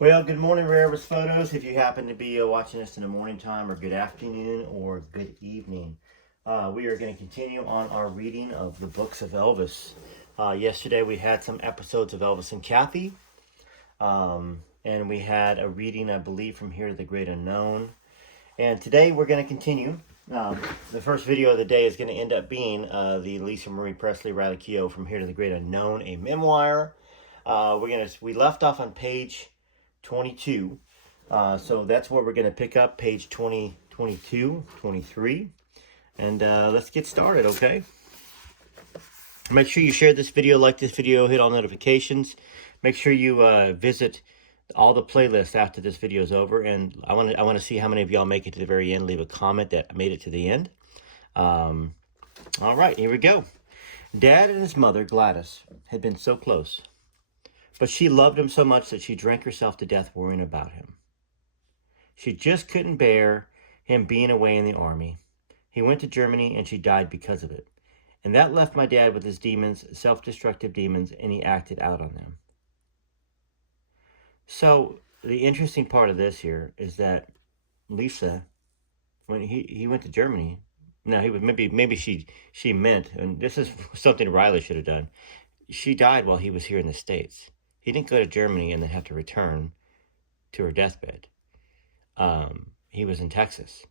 Well, good morning, Rare Elvis Photos. If you happen to be watching this in the morning time, or good afternoon, or good evening, we are going to continue on our reading of the books of Elvis. Yesterday we had some episodes of Elvis and Kathy, and we had a reading, I believe, from Here to the Great Unknown. And today we're going to continue. The first video of the day is going to end up being the Lisa Marie Presley Riley Keough From Here to the Great Unknown, a memoir. We left off on page 22. So that's where we're going to pick up, page 20, 22, 23. And let's get started, okay? Make sure you share this video, like this video, hit all notifications. Make sure you visit all the playlists after this video is over. And I want to see how many of y'all make it to the very end. Leave a comment that made it to the end. All right, here we go. Dad and his mother, Gladys, had been so close. But she loved him so much that she drank herself to death worrying about him. She just couldn't bear him being away in the army. He went to Germany and she died because of it. And that left my dad with his demons, self-destructive demons, and he acted out on them. So the interesting part of this here is that Lisa, when he went to Germany, now he was maybe she meant, and this is something Riley should have done. She died while he was here in the States. He didn't go to Germany and then have to return to her deathbed. He was in Texas.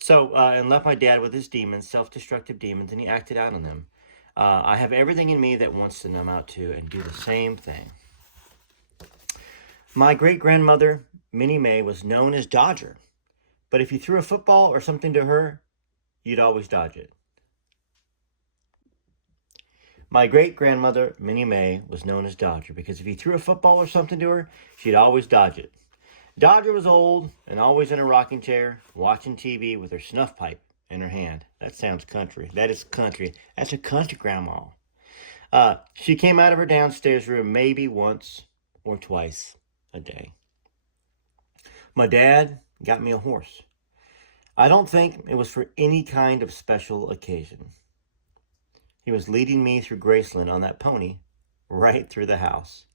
So, and left my dad with his demons, self-destructive demons, and he acted out on them. I have everything in me that wants to numb out to and do the same thing. My great-grandmother, Minnie May, was known as Dodger. But if you threw a football or something to her, you'd always dodge it. My great-grandmother, Minnie May, was known as Dodger because if you threw a football or something to her, she'd always dodge it. Dodger was old and always in a rocking chair, watching TV with her snuff pipe in her hand. That sounds country. That is country. That's a country grandma. She came out of her downstairs room maybe once or twice a day. My dad got me a horse. I don't think it was for any kind of special occasion. He was leading me through Graceland on that pony, right through the house.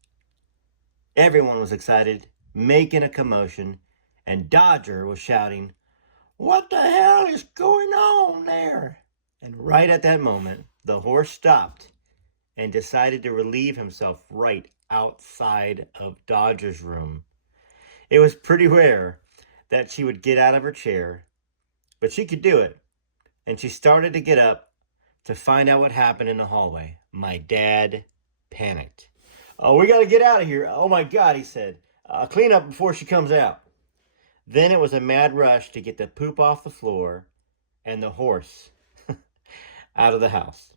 Everyone was excited, making a commotion, and Dodger was shouting, "What the hell is going on there?" And right at that moment, the horse stopped and decided to relieve himself right outside of Dodger's room. It was pretty rare that she would get out of her chair, but she could do it, and she started to get up to find out what happened in the hallway. My dad panicked. "Oh, we got to get out of here. Oh, my God," he said. "Clean up before she comes out." Then it was a mad rush to get the poop off the floor and the horse out of the house.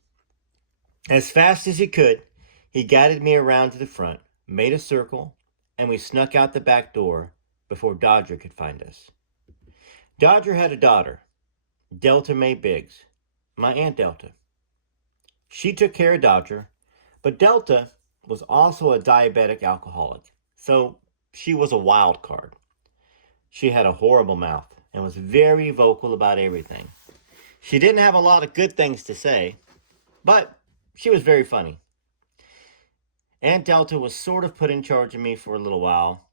As fast as he could, he guided me around to the front, made a circle, and we snuck out the back door before Dodger could find us. Dodger had a daughter, Delta May Biggs. My Aunt Delta. She took care of Dodger, but Delta was also a diabetic alcoholic, so she was a wild card. She had a horrible mouth and was very vocal about everything. She didn't have a lot of good things to say, but she was very funny. Aunt Delta was sort of put in charge of me for a little while,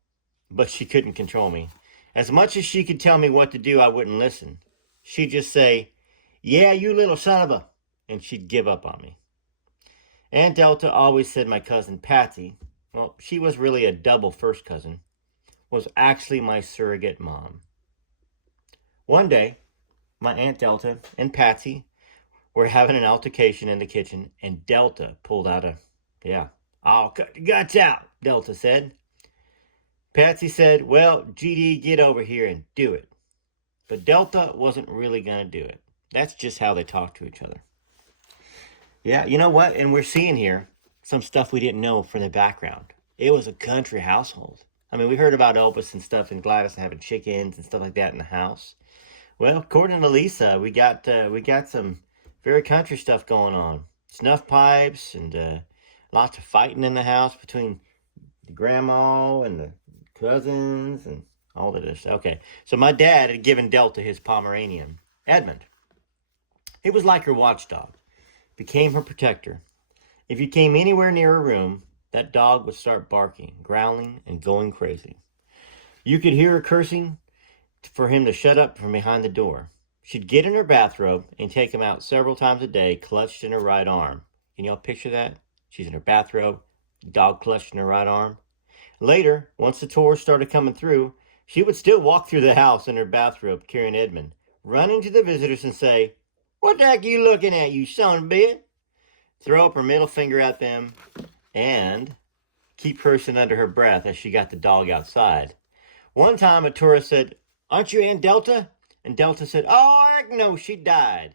but she couldn't control me. As much as she could tell me what to do, I wouldn't listen. She'd just say, "Yeah, you little son of a," and she'd give up on me. Aunt Delta always said my cousin Patsy, well, she was really a double first cousin, was actually my surrogate mom. One day, my Aunt Delta and Patsy were having an altercation in the kitchen, and Delta pulled out "I'll cut the guts out," Delta said. Patsy said, "Well, GD, get over here and do it." But Delta wasn't really going to do it. That's just how they talk to each other. Yeah, you know what? And we're seeing here some stuff we didn't know from the background. It was a country household. I mean, we heard about Elvis and stuff and Gladys having chickens and stuff like that in the house. Well, according to Lisa, we got some very country stuff going on. Snuff pipes and lots of fighting in the house between the grandma and the cousins and all of this. Okay, so my dad had given Delta his Pomeranian, Edmund. He was like her watchdog, became her protector. If you came anywhere near her room, that dog would start barking, growling, and going crazy. You could hear her cursing for him to shut up from behind the door. She'd get in her bathrobe and take him out several times a day, clutched in her right arm. Can y'all picture that? She's in her bathrobe, dog clutched in her right arm. Later, once the tours started coming through, she would still walk through the house in her bathrobe carrying Edmund, run into the visitors and say, "What the heck are you looking at, you son of a bitch?" Throw up her middle finger at them and keep cursing under her breath as she got the dog outside. One time a tourist said, "Aren't you Aunt Delta?" And Delta said, "Oh, heck no, she died."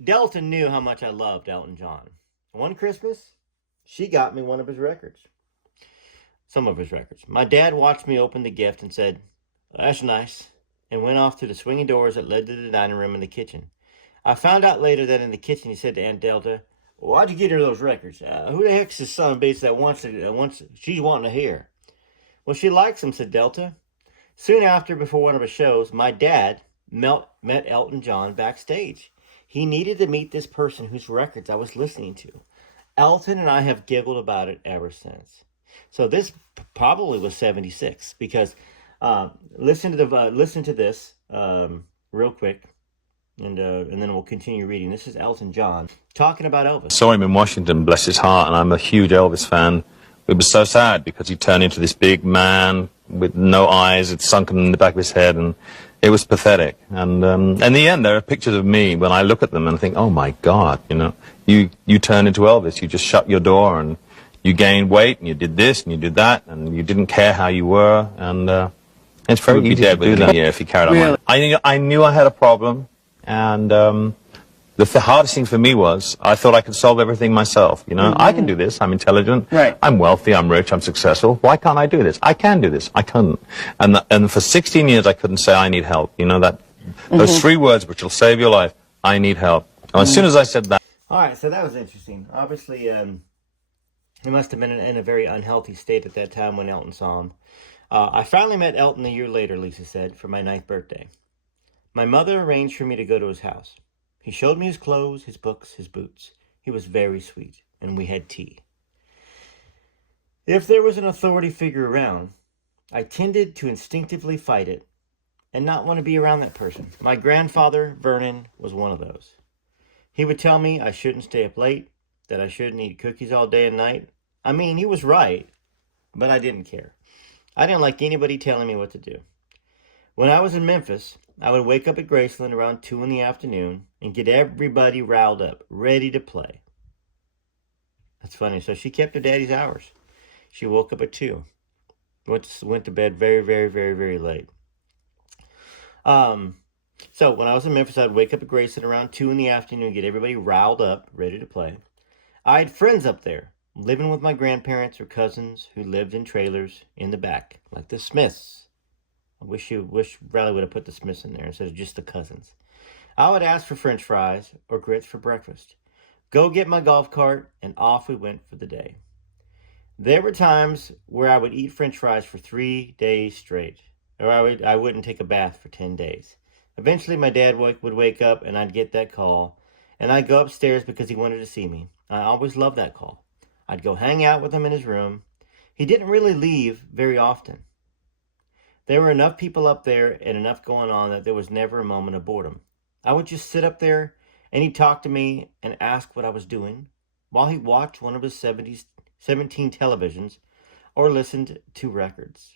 Delta knew how much I loved Elton John. One Christmas, she got me one of his records. Some of his records. My dad watched me open the gift and said, "That's nice," and went off through the swinging doors that led to the dining room and the kitchen. I found out later that in the kitchen he said to Aunt Delta, "Why'd you get her those records? Who the heck's this son of a bitch that she's wanting to hear?" "Well, she likes them," said Delta. Soon after, before one of his shows, my dad met Elton John backstage. He needed to meet this person whose records I was listening to. Elton and I have giggled about it ever since. So this probably was 76 because listen to this real quick, and then we'll continue reading. This is Elton John talking about Elvis. Saw him in Washington, bless his heart, and I'm a huge Elvis fan. It was so sad because he turned into this big man with no eyes. It's sunken in the back of his head, and it was pathetic. And in the end, there are pictures of me when I look at them and think, oh my God, you turned into Elvis. You just shut your door and you gained weight and you did this and you did that and you didn't care how you were. And it's very easy to do that if you carried on. Really? I knew I had a problem, and the hardest thing for me was I thought I could solve everything myself. I can do this. I'm intelligent. Right. I'm wealthy. I'm rich. I'm successful. Why can't I do this? I can do this. I couldn't. And for 16 years I couldn't say I need help. Those 3 words which will save your life. I need help. And as soon as I said that. All right, so that was interesting. Obviously, he must have been in a very unhealthy state at that time when Elton saw him. I finally met Elton a year later, Lisa said, for my 9th birthday. My mother arranged for me to go to his house. He showed me his clothes, his books, his boots. He was very sweet, and we had tea. If there was an authority figure around, I tended to instinctively fight it and not want to be around that person. My grandfather, Vernon, was one of those. He would tell me I shouldn't stay up late, that I shouldn't eat cookies all day and night. I mean, he was right, but I didn't care. I didn't like anybody telling me what to do. When I was in Memphis, I would wake up at Graceland around 2 in the afternoon and get everybody riled up, ready to play. That's funny. So she kept her daddy's hours. She woke up at 2. Went to bed very, very, very, very late. So when I was in Memphis, I'd wake up at Graceland around 2 in the afternoon, get everybody riled up, ready to play. I had friends up there, living with my grandparents or cousins who lived in trailers in the back, like the Smiths. I wish Riley would have put the Smiths in there instead of just the cousins. I would ask for French fries or grits for breakfast, go get my golf cart, and off we went for the day. There were times where I would eat French fries for 3 days straight, or I wouldn't take a bath for 10 days. Eventually, my dad would wake up, and I'd get that call, and I'd go upstairs because he wanted to see me. I always loved that call. I'd go hang out with him in his room. He didn't really leave very often. There were enough people up there and enough going on that there was never a moment of boredom. I would just sit up there, and he'd talk to me and ask what I was doing while he watched one of his 17 televisions or listened to records.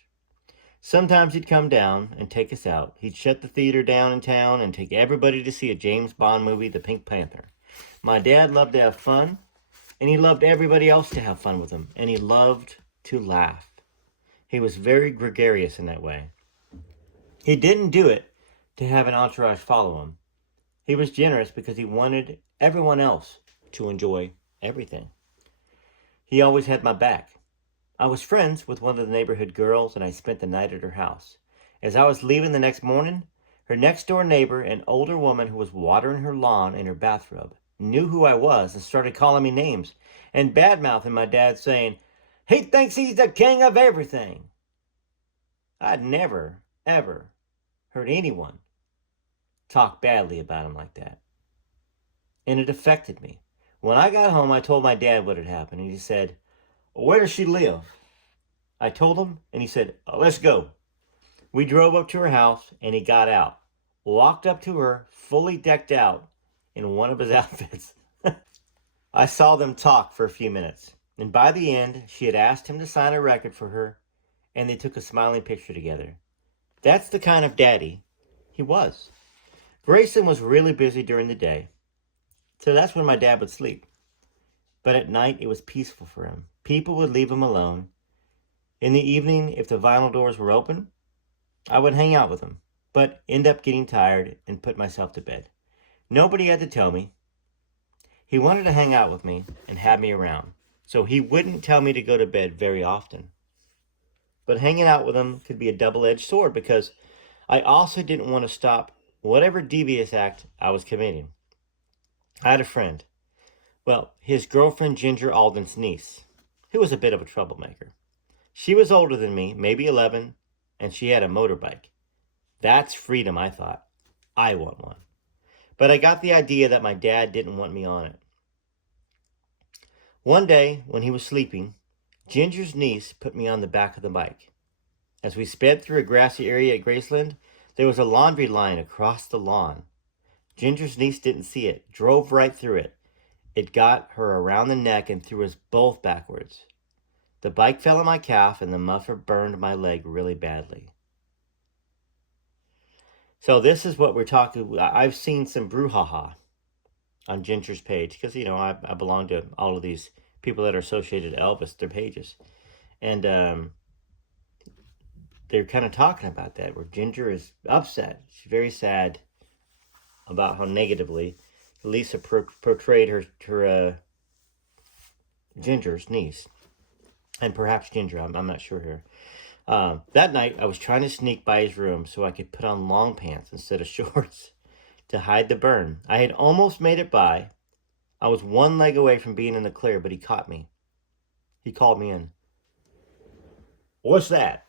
Sometimes he'd come down and take us out. He'd shut the theater down in town and take everybody to see a James Bond movie, The Pink Panther. My dad loved to have fun, and he loved everybody else to have fun with him, and he loved to laugh. He was very gregarious in that way. He didn't do it to have an entourage follow him. He was generous because he wanted everyone else to enjoy everything. He always had my back. I was friends with one of the neighborhood girls, and I spent the night at her house. As I was leaving the next morning, her next-door neighbor, an older woman who was watering her lawn in her bathrobe, knew who I was and started calling me names and bad-mouthing my dad, saying, "He thinks he's the king of everything." I'd never, ever heard anyone talk badly about him like that. And it affected me. When I got home, I told my dad what had happened, and he said, Where does she live? I told him, and he said, let's go. We drove up to her house, and he got out, walked up to her, fully decked out in one of his outfits. I saw them talk for a few minutes, and by the end, she had asked him to sign a record for her, and they took a smiling picture together. That's the kind of daddy he was. Grayson was really busy during the day, so that's when my dad would sleep. But at night, it was peaceful for him. People would leave him alone. In the evening, if the vinyl doors were open, I would hang out with him, but end up getting tired and put myself to bed. Nobody had to tell me. He wanted to hang out with me and have me around, so he wouldn't tell me to go to bed very often. But hanging out with him could be a double-edged sword because I also didn't want to stop whatever devious act I was committing. I had a friend. Well, his girlfriend Ginger Alden's niece, who was a bit of a troublemaker. She was older than me, maybe 11, and she had a motorbike. That's freedom, I thought. I want one. But I got the idea that my dad didn't want me on it. One day, when he was sleeping, Ginger's niece put me on the back of the bike. As we sped through a grassy area at Graceland, there was a laundry line across the lawn. Ginger's niece didn't see it, drove right through it. It got her around the neck and threw us both backwards. The bike fell on my calf and the muffler burned my leg really badly. So this is what we're talking. I've seen some brouhaha on Ginger's page because, I belong to all of these people that are associated to Elvis, their pages. And they're kind of talking about that, where Ginger is upset. She's very sad about how negatively Lisa portrayed her Ginger's niece. And perhaps Ginger, I'm not sure here. That night, I was trying to sneak by his room so I could put on long pants instead of shorts to hide the burn. I had almost made it by. I was one leg away from being in the clear, but he caught me. He called me in. What's that?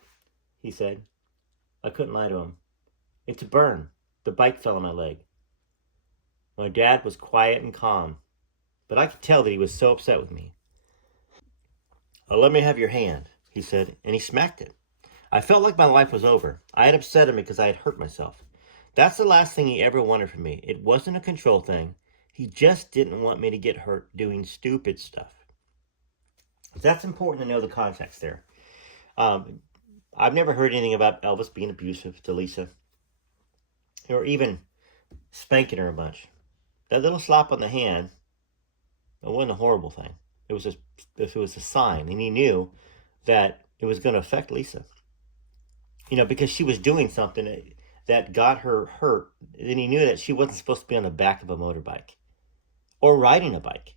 He said. I couldn't lie to him. It's a burn. The bike fell on my leg. My dad was quiet and calm, but I could tell that he was so upset with me. Let me have your hand, he said, and he smacked it. I felt like my life was over. I had upset him because I had hurt myself. That's the last thing he ever wanted from me. It wasn't a control thing. He just didn't want me to get hurt doing stupid stuff. That's important to know the context there. I've never heard anything about Elvis being abusive to Lisa or even spanking her a bunch. That little slap on the hand, it wasn't a horrible thing. It was a sign, and he knew that it was going to affect Lisa. Because she was doing something that got her hurt, and he knew that she wasn't supposed to be on the back of a motorbike or riding a bike.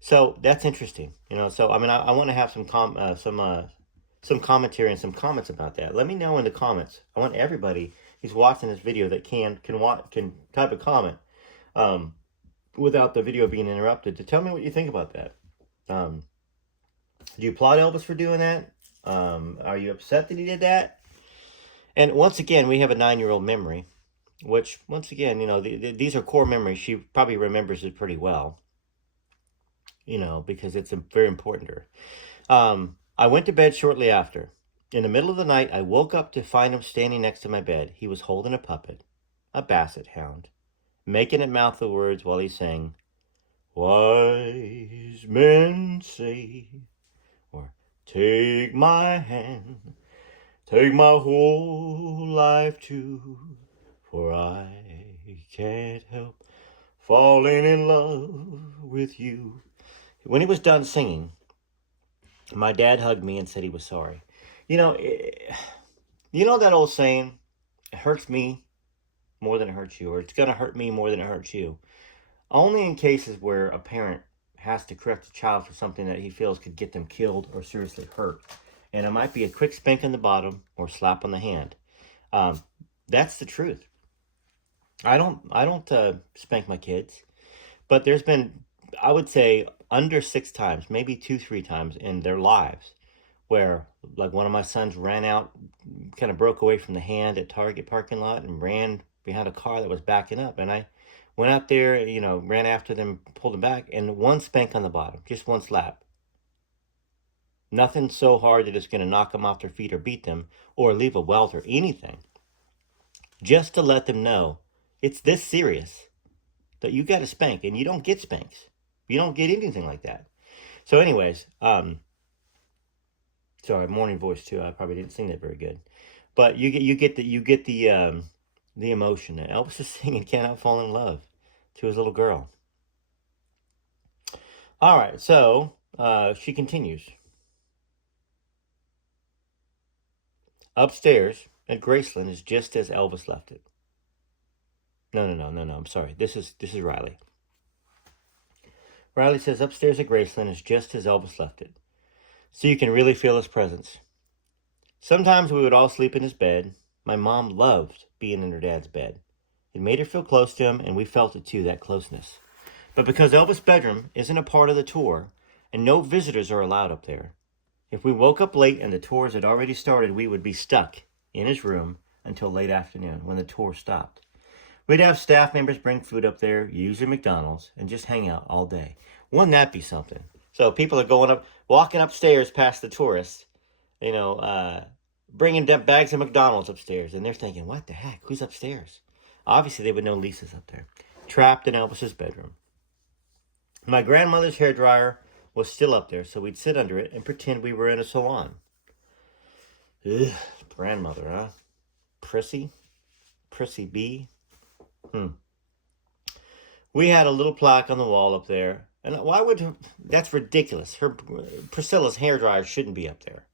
So that's interesting. So I want to have some commentary and some comments about that. Let me know in the comments. I want everybody who's watching this video that can type a comment without the video being interrupted to tell me what you think about that. Do you applaud Elvis for doing that? Are you upset that he did that? And once again, we have a 9-year-old memory, which once again, these are core memories. She probably remembers it pretty well, because it's very important to her. I went to bed shortly after. In the middle of the night, I woke up to find him standing next to my bed. He was holding a puppet, a basset hound, making it mouth the words while he sang, "Wise men say," or "Take my hand, take my whole life too, for I can't help falling in love with you." When he was done singing, my dad hugged me and said he was sorry. You know that old saying, it hurts me more than it hurts you, or it's going to hurt me more than it hurts you. Only in cases where a parent has to correct a child for something that he feels could get them killed or seriously hurt. And it might be a quick spank on the bottom or slap on the hand. That's the truth. I don't spank my kids, but there's been, I would say, under 6 times, maybe 2-3 times in their lives where, like, one of my sons ran out, kind of broke away from the hand at Target parking lot and ran behind a car that was backing up. And Went out there, ran after them, pulled them back, and one spank on the bottom, just one slap. Nothing so hard that it's going to knock them off their feet or beat them or leave a welt or anything. Just to let them know it's this serious that you got to spank, and you don't get spanks. You don't get anything like that. So anyways, sorry, morning voice too. I probably didn't sing that very good. But you get the emotion. Elvis is singing "Cannot Fall in Love" to his little girl. All right, so she continues. Upstairs at Graceland is just as Elvis left it. No. I'm sorry. This is Riley. Riley says upstairs at Graceland is just as Elvis left it, so you can really feel his presence. Sometimes we would all sleep in his bed. My mom loved being in her dad's bed. It made her feel close to him, and we felt it too, that closeness. But because Elvis' bedroom isn't a part of the tour, and no visitors are allowed up there, if we woke up late and the tours had already started, we would be stuck in his room until late afternoon when the tour stopped. We'd have staff members bring food up there, usually McDonald's, and just hang out all day. Wouldn't that be something? So people are walking upstairs past the tourists, bringing bags of McDonald's upstairs, and they're thinking, what the heck? Who's upstairs? Obviously, they would know Lisa's up there, trapped in Elvis's bedroom. My grandmother's hairdryer was still up there, so we'd sit under it and pretend we were in a salon. Ugh, grandmother, huh? Prissy B. We had a little plaque on the wall up there, and that's ridiculous. Priscilla's hairdryer shouldn't be up there.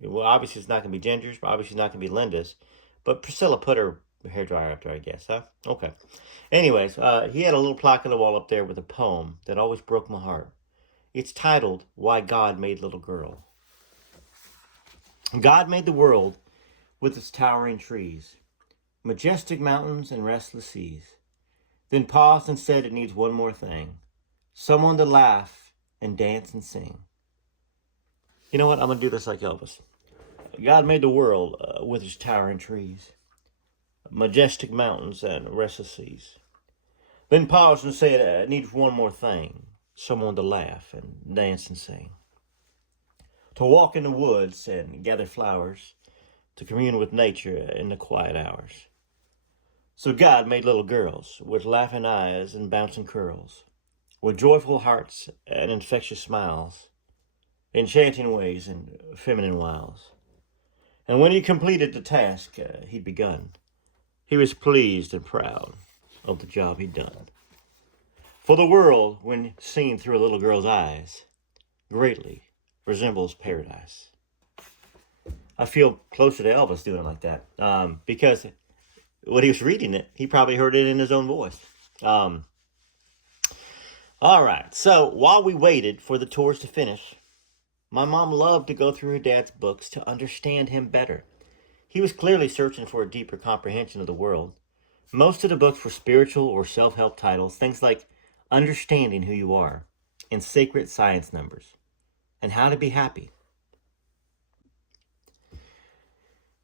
Well, obviously it's not going to be Ginger's, but obviously it's not going to be Linda's, but Priscilla put her hairdryer up there, I guess, huh? Okay. Anyways, he had a little plaque on the wall up there with a poem that always broke my heart. It's titled, Why God Made Little Girl. God made the world with its towering trees, majestic mountains and restless seas. Then paused and said it needs one more thing. Someone to laugh and dance and sing. You know what? I'm going to do this like Elvis. God made the world with its towering trees, majestic mountains and restless seas. Then paused and said it needs one more thing. Someone to laugh and dance and sing. To walk in the woods and gather flowers. To commune with nature in the quiet hours. So God made little girls with laughing eyes and bouncing curls, with joyful hearts and infectious smiles, enchanting ways and feminine wiles. And when he completed the task he'd begun, he was pleased and proud of the job he'd done. For the world, when seen through a little girl's eyes, greatly resembles paradise. I feel closer to Elvis doing it like that, because when he was reading it, he probably heard it in his own voice. All right, so while we waited for the tours to finish, my mom loved to go through her dad's books to understand him better. He was clearly searching for a deeper comprehension of the world. Most of the books were spiritual or self-help titles, things like Understanding Who You Are and Sacred Science Numbers and How to Be Happy.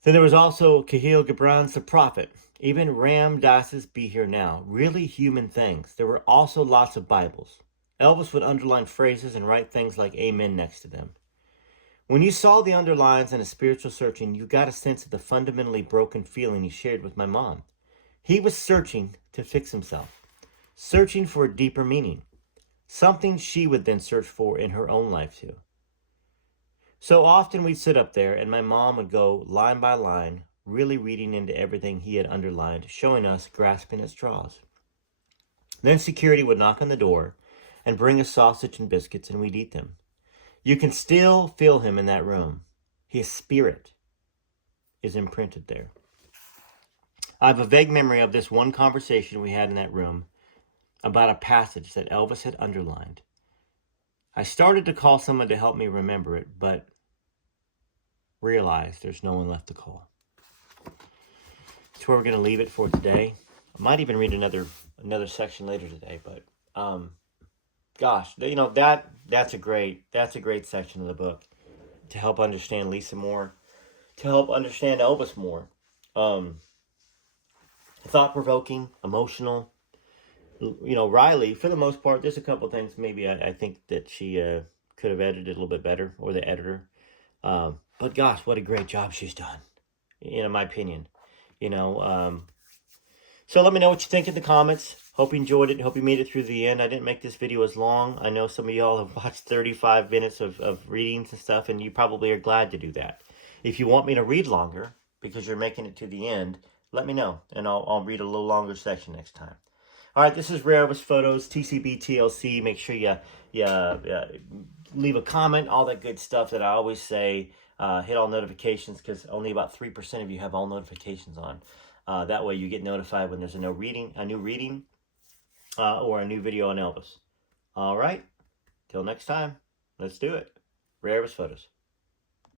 Then there was also Kahlil Gibran's The Prophet, even Ram Dass's Be Here Now, really human things. There were also lots of Bibles. Elvis would underline phrases and write things like amen next to them. When you saw the underlines and a spiritual searching, you got a sense of the fundamentally broken feeling he shared with my mom. He was searching to fix himself, searching for a deeper meaning, something she would then search for in her own life too. So often we'd sit up there and my mom would go line by line, really reading into everything he had underlined, showing us grasping at straws. Then security would knock on the door and bring us sausage and biscuits, and we'd eat them. You can still feel him in that room. His spirit is imprinted there. I have a vague memory of this one conversation we had in that room about a passage that Elvis had underlined. I started to call someone to help me remember it, but realized there's no one left to call. That's where we're going to leave it for today. I might even read another section later today, but gosh, that's a great section of the book to help understand Lisa more, to help understand Elvis more. And thought-provoking, emotional. You know, Riley, for the most part, there's a couple things maybe I think that she could have edited a little bit better, or the editor. But gosh, what a great job she's done, in my opinion. You know, so let me know what you think in the comments. Hope you enjoyed it. Hope you made it through the end. I didn't make this video as long. I know some of y'all have watched 35 minutes of readings and stuff, and you probably are glad to do that. If you want me to read longer, because you're making it to the end, let me know, and I'll read a little longer section next time. All right, this is Rare Elvis Photos, TCB TLC. Make sure you leave a comment, all that good stuff that I always say. Hit all notifications, because only about 3% of you have all notifications on. That way you get notified when there's a new reading, or a new video on Elvis. All right, till next time, let's do it. Rare Elvis Photos.